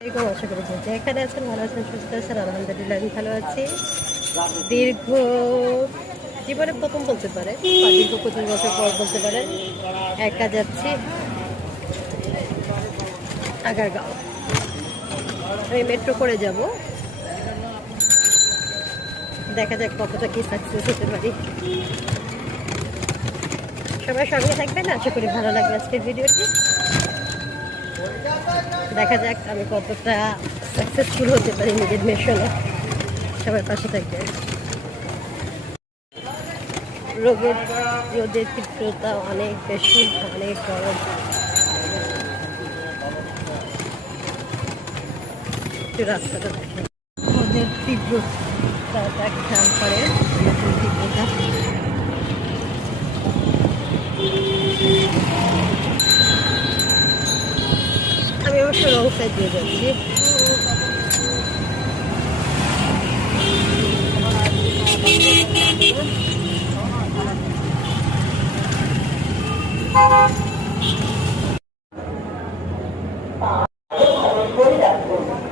আশা করি যে এখানে আছেন ভালো আছেন, সুস্থ আছেন। আলহামদুলিল্লাহ আমি ভালো আছি। দীর্ঘ জীবনে প্রথম বলতে পারে, বা দীর্ঘ 25 বছর পর বলতে পারেন, একা যাচ্ছি আগারগাঁও। আমি মেট্রো করে যাব, দেখা যাক কতটা কি সাকসেস হতে পারি। সবাই সঙ্গে থাকবেন, আশা করি ভালো লাগবে আজকের ভিডিওটি। দেখা যাক আমি কতটা সাকসেসফুল হতে পারি নিজের মিশনে। সবার পাশে থাকবে। রোদের তীব্রতা অনেক বেশি, অনেক গরম। একটু রাস্তাটা দেখে রোদের তীব্রতাটা খেয়াল করে। তীব্রতা আমি অবশ্য রং সাইড দিয়ে যাচ্ছি।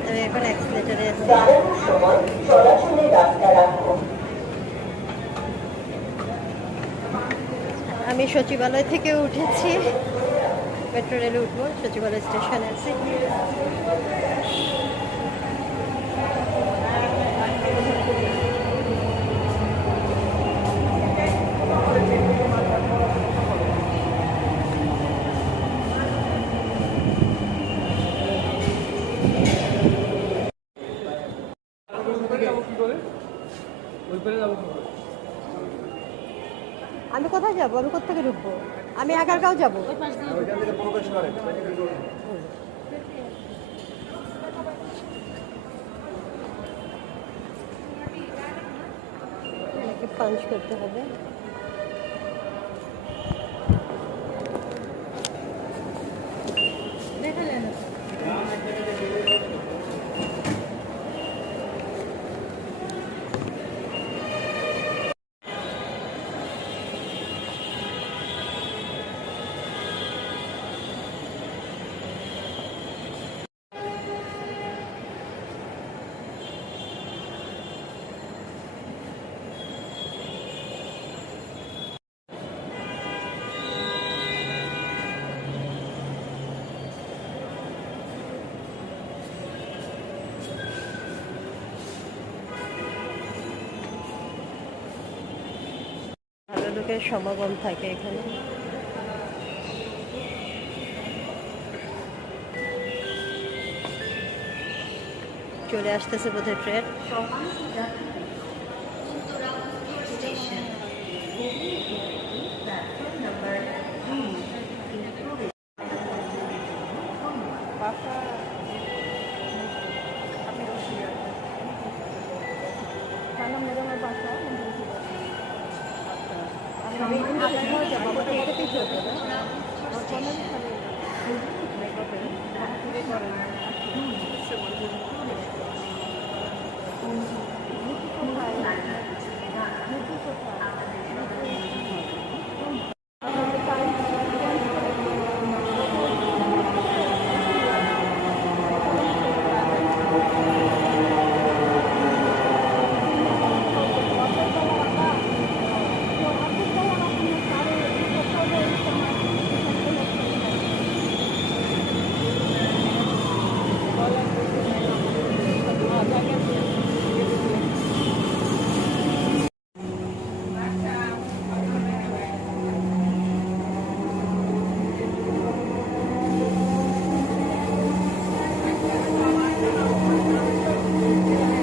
আমি এখন অ্যাক্সিলেটারে আছি। আমি সচিবালয় থেকে উঠেছি, মেট্রো রেলে উঠবো, সচিবালয় স্টেশনে আছি। আমি কোথায় যাবো? আমি কোথা থেকে ঢুকবো? আমি আগারগাঁও যাবো। পাঞ্চ করতে হবে। দেখা যায় না। ভালো লোকের সমাগম থাকে এখানে। চলে আসতেছে বোধহয় ট্রেন। আমি আগারগাঁও যাবো, আমাকে এটাতেই চলবে না।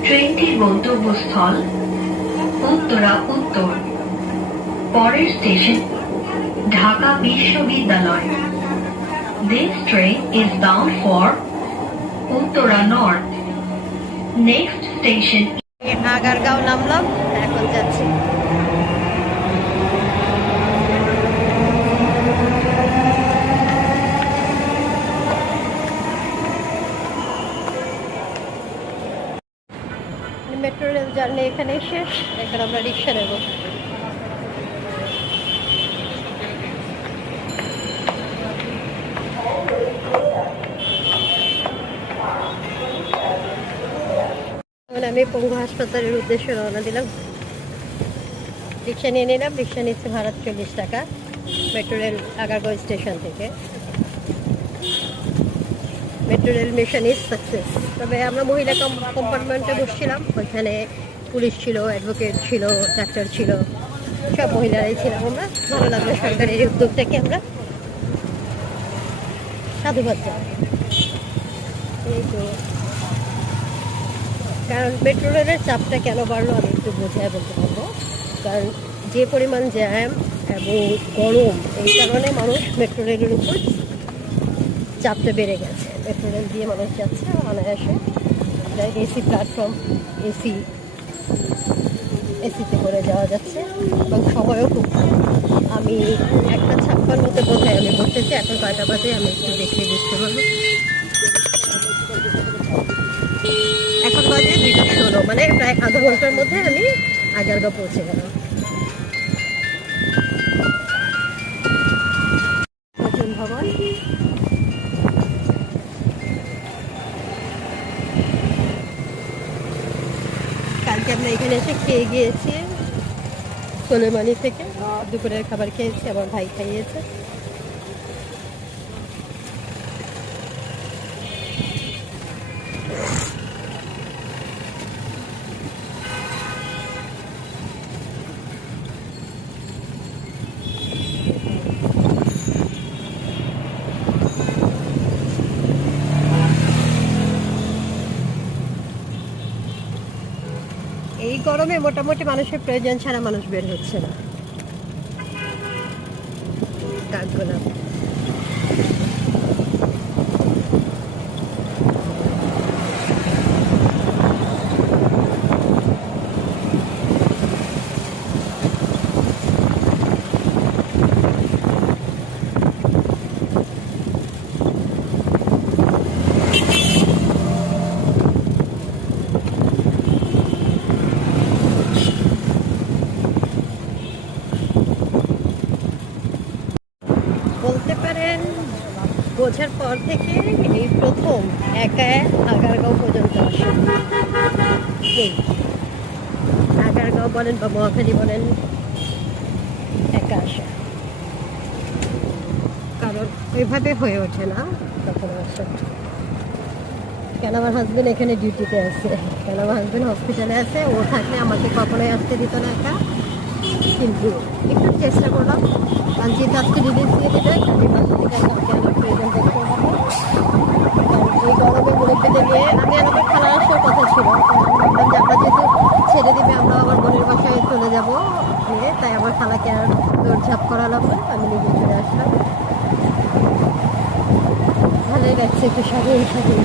ট্রেনটির গন্তব্যস্থল উত্তরা উত্তর। পরের স্টেশন ঢাকা বিশ্ববিদ্যালয়। This train is bound for Uttara north. Next station Agargaon নামলাম, এখন যাচ্ছি। মেট্রো রেল জার্নি এখানেই শেষ। এখন আমরা রিক্সা নেব। আমি পঙ্গু হাসপাতালের উদ্দেশ্যে রওনা দিলাম। রিক্সা নিয়ে নিলাম, রিক্সা নিচ্ছে ভাড়া 40 টাকা মেট্রো রেল আগারগাঁও স্টেশন থেকে। Metro rail mission is success. তবে আমরা মহিলা কম্পার্টমেন্টে বসছিলাম, ওইখানে পুলিশ ছিল, অ্যাডভোকেট ছিল, ডাক্তার ছিল, সব মহিলারাই ছিলাম আমরা। ভালো লাগলো সরকারের এই উদ্যোগটাকে আমরা সাধুবাদ জানাই। এই তো, কারণ মেট্রো রেলের চাপটা কেন বাড়লো আমি একটু বোঝায় বলতে পারবো। কারণ যে পরিমাণ জ্যাম এবং গরম, এই কারণে মানুষ মেট্রো রেলের উপর চাপটা বেড়ে গেছে। মেট্রো রেল দিয়ে মানুষ যাচ্ছে অনায়াসে, এসি প্ল্যাটফর্ম, এসিতে করে যাওয়া যাচ্ছে এবং সময়ও খুব কম। আমি 1:56 কোথায় আমি বসতেছি, এখন কয়টা বাজে আমি একটু দেখে বুঝতে পারবো। এখন বাজে 2:16, মানে প্রায় আধা ঘন্টার মধ্যে আমি আগারগাঁও পৌঁছে গেলাম। অর্জুন ভবন, কালকে আমরা এখানে এসে খেয়ে গিয়েছি সোলেমানি থেকে, দুপুরের খাবার খেয়েছি, আমার ভাই খাইয়েছে। এই গরমে মোটামুটি মানুষের প্রয়োজন ছাড়া মানুষ বের হচ্ছে না। কাকগোলাপ, বলতে পারেন বোঝার পর থেকে এই প্রথম একা আগারগাঁও পর্যন্ত আসা। এই আগারগাঁও বলেন বা মহাখালী বলেন, একা আসা, কারণ ওইভাবে হয়ে ওঠে না কখনো আসা। কেন আমার হাজবেন্ড এখানে ডিউটিতে আছে, কেন আমার হাজবেন্ড হসপিটালে আছে, ও থাকলে আমাকে কখনোই আসতে দিত না একা। কিন্তু একটু চেষ্টা করলাম, কারণ যেহেতু আজকে রিলিজ দিয়ে দিতে আমি বাসা থেকে কালকে আমার প্রয়োজন দেখতে পাবো। কারণ এই গরমে মুরব্বীদের নিয়ে আমি আমাকে খালা আসার কথা ছিল, ভাবলাম যে আমরা যেহেতু ছেড়ে দিবে আমরা আমার বোনের বাসায় চলে যাবো নিয়ে, তাই আমার খালাকে আর দৌড়ঝাঁপ করালাম না, আমি নিজে চলে আসলাম। ভালোই লাগছে, একটু স্বাধীন স্বাধীন।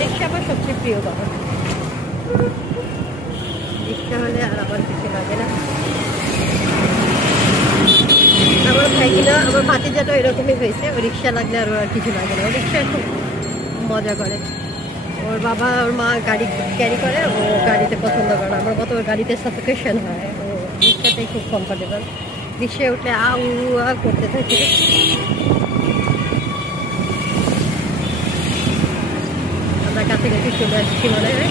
রিক্সা আমার সবচেয়ে প্রিয় বাবা, রিক্সা হলে আর আমার কিছু লাগে না। আমার ভাই কিনা, আমার ভাতিজাটা এরকমই হয়েছে, ওর রিক্সা লাগলে আর ওর আর কিছু লাগে না। ও রিক্সা খুব মজা করে, ওর বাবা ওর মা গাড়ি ক্যারি করে, ও গাড়িতে পছন্দ করে না। আমার মতো ওর গাড়িতে সাফোকেশন হয়, ও রিক্সাতেই খুব কমফোর্টেবল। রিক্সায় উঠলে করতে থাকে। আমরা কাছাকাছি চলে আসছি মনে হয়।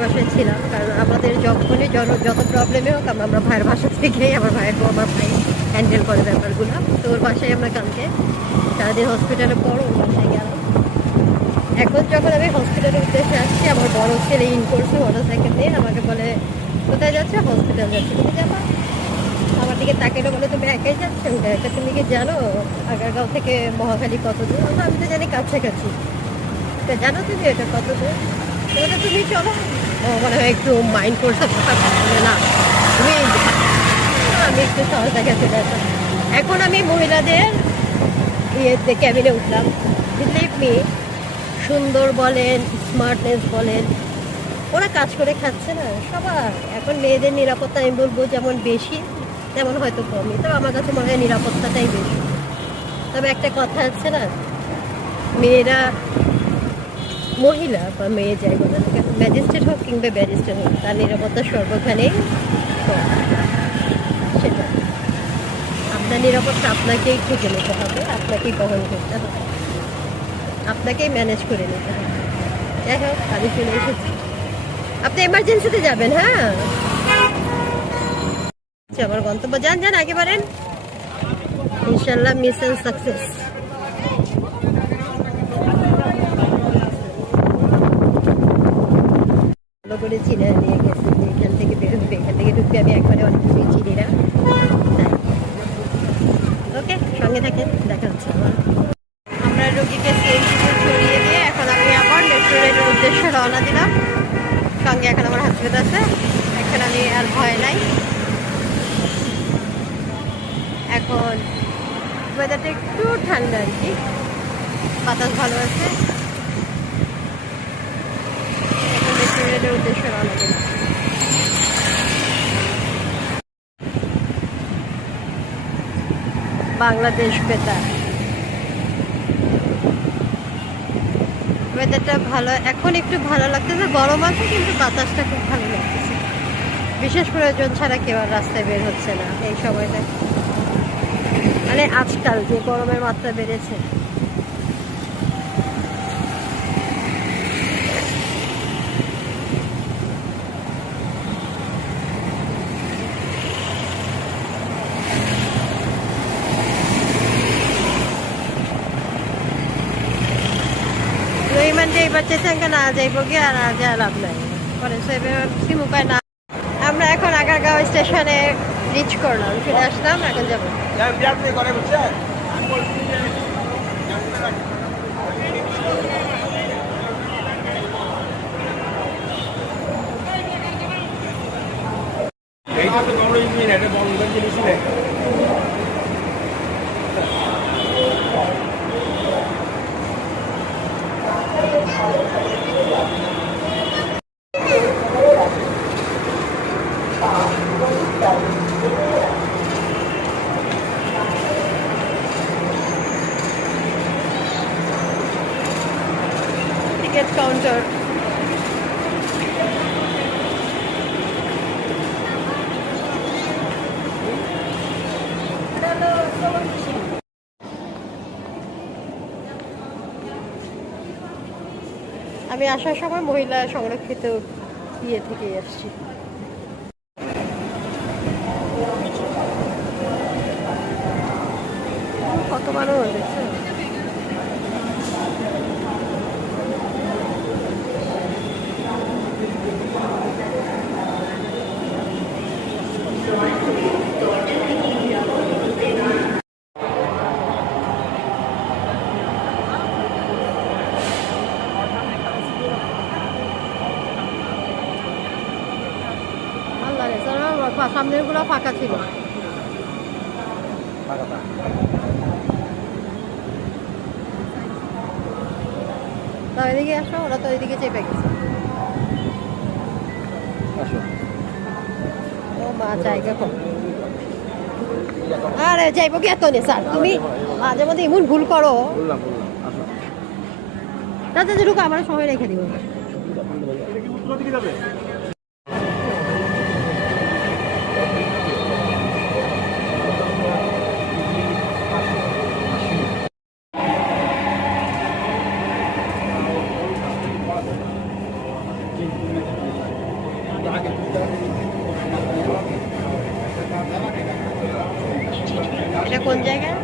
বাসায় ছিলাম, কারণ আমাদের যখনই যত প্রবলেমে হোক আমরা ভাইয়ের বাসা থেকেই, আমার ভাইয়ের বউ, আমার ভাই হ্যান্ডেল করে ব্যাপারগুলো। তো ওর বাসায় আমরা কালকে সারাদিন হসপিটালে পর ওর বাসায় গেলাম। এখন যখন আমি হসপিটালের উদ্দেশ্যে আসছি, আমার বড় ছেলে ইন করছে মোটরসাইকেল নিয়ে, আমাকে বলে কোথায় যাচ্ছে, হসপিটাল যাচ্ছে, তুমি যাবা? আমার দিকে তাকিয়ে বলে তুমি একাই যাচ্ছেন? এটা তুমি কি জানো আগারগাঁও থেকে মহাখালী কত দূর? আমি তো জানি কাছাকাছি। তা জানো তুমি এটা কত দূর? ওটা তুমি চলো। মনে হয় একটু মাইন্ড করছে না, তুমি আমি একটু সহজা গেছে। এখন আমি মহিলাদের ইয়েতে ক্যাবিনে উঠলাম। বিলিভ মি, সুন্দর বলেন, স্মার্টনেস বলেন, ওরা কাজ করে খাচ্ছে না সবার। এখন মেয়েদের নিরাপত্তা আমি বলবো যেমন বেশি তেমন হয়তো কমই, তবে আমার কাছে মনে হয় নিরাপত্তাটাই বেশি। তবে একটা কথা আছে না, মেয়েরা, মহিলা বা মেয়ে যাই বলে না কেন, ম্যাজিস্ট্রেট হোক কিংবা ব্যারিস্টার হোক, তার নিরাপত্তা সর্বখানেই কম। সেটা আপনার নিরাপত্তা আপনাকেই খুঁজে নিতে হবে, আপনাকেই বহন করতে হবে, আপনাকেই ম্যানেজ করে নিতে হবে। যাই হোক, আমি চলে এসেছি। আপনি এমার্জেন্সিতে যাবেন? হ্যাঁ, আচ্ছা, আমার গন্তব্য। যান যান, আগে বাড়েন, ইনশাল্লাহ মিশন সাকসেস। ভালো করে চিনে নিয়ে গেছে যে এখান থেকে বেরোবে, এখান থেকে ঢুকবে। আমি একবারে অনেক কিছুই চিনি না। ওকে, সঙ্গে থাকেন, দেখা হচ্ছে আমার। আমরা রোগীকে সিএনজিতে ছড়িয়ে দিয়ে এখন আমি আবার মেট্রো রেলের উদ্দেশ্যে রওনা দিলাম। সঙ্গে এখন আমার হাসপাতাল আছে, এখন আমি আর ভয় নাই। এখন ওয়েদারটা একটু ঠান্ডা আর কি, বাতাস ভালো আছে। এখন মেট্রো রেলের উদ্দেশ্যে রওনা দিলাম। বাংলাদেশ বেতার। ওয়েদারটা ভালো, এখন একটু ভালো লাগতেছে, গরম আছে কিন্তু বাতাসটা খুব ভালো লাগতেছে। বিশেষ প্রয়োজন ছাড়া কেউ আর রাস্তায় বের হচ্ছে না এই সময়টা, মানে আজকাল যে গরমের মাত্রা বেড়েছে। মানে এবার চেষ্টা না যাইব গিয়ে আর যা লাভ নাই, পরে সিমুকায় না। আমরা এখন আগারগাঁও স্টেশনে রিচ করলাম, চলে আসলাম, এখন যাবো। Ticket counter. আমি আসার সময় মহিলা সংরক্ষিত ইয়ে থেকে আসছি। কত মানুষ দেখছে। সামনের গুলো ফাঁকা ছিল। তা ওইদিকে আসো, ওরা তো ওইদিকে চেপে গেছে। ও মা, জায়গা কম। আরে যাইবো কি এত নে স্যার, তুমি মাঝে মধ্যে এমন ভুল করো। তাতে ঢুকো, আমার সময় রেখে দিব। এটা কোন জায়গায়?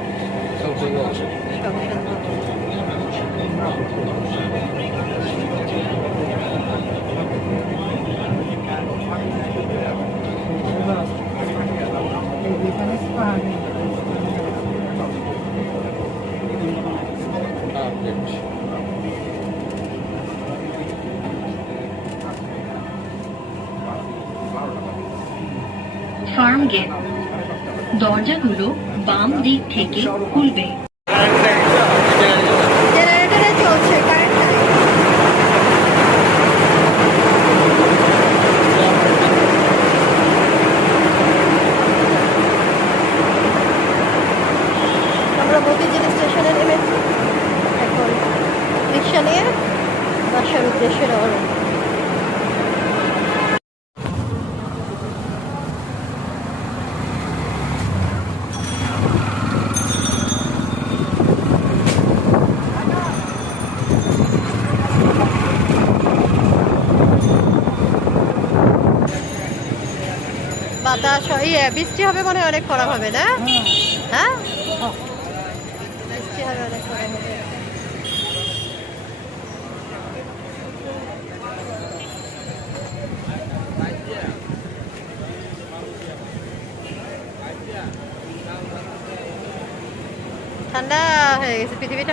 ফার্ম গেট, দরজাগুলো বাম দিক থেকে খুলবে। জেনারেটরে চলছে, কারেন্ট নাই। বাসার উদ্দেশ্যে রওনা। বাতাস বৃষ্টি হবে মনে হয়, অনেক খরা হবে না? হ্যাঁ, বৃষ্টি হবে, অনেক খরা হবে। ঠান্ডা হয়ে গেছে পৃথিবীটা।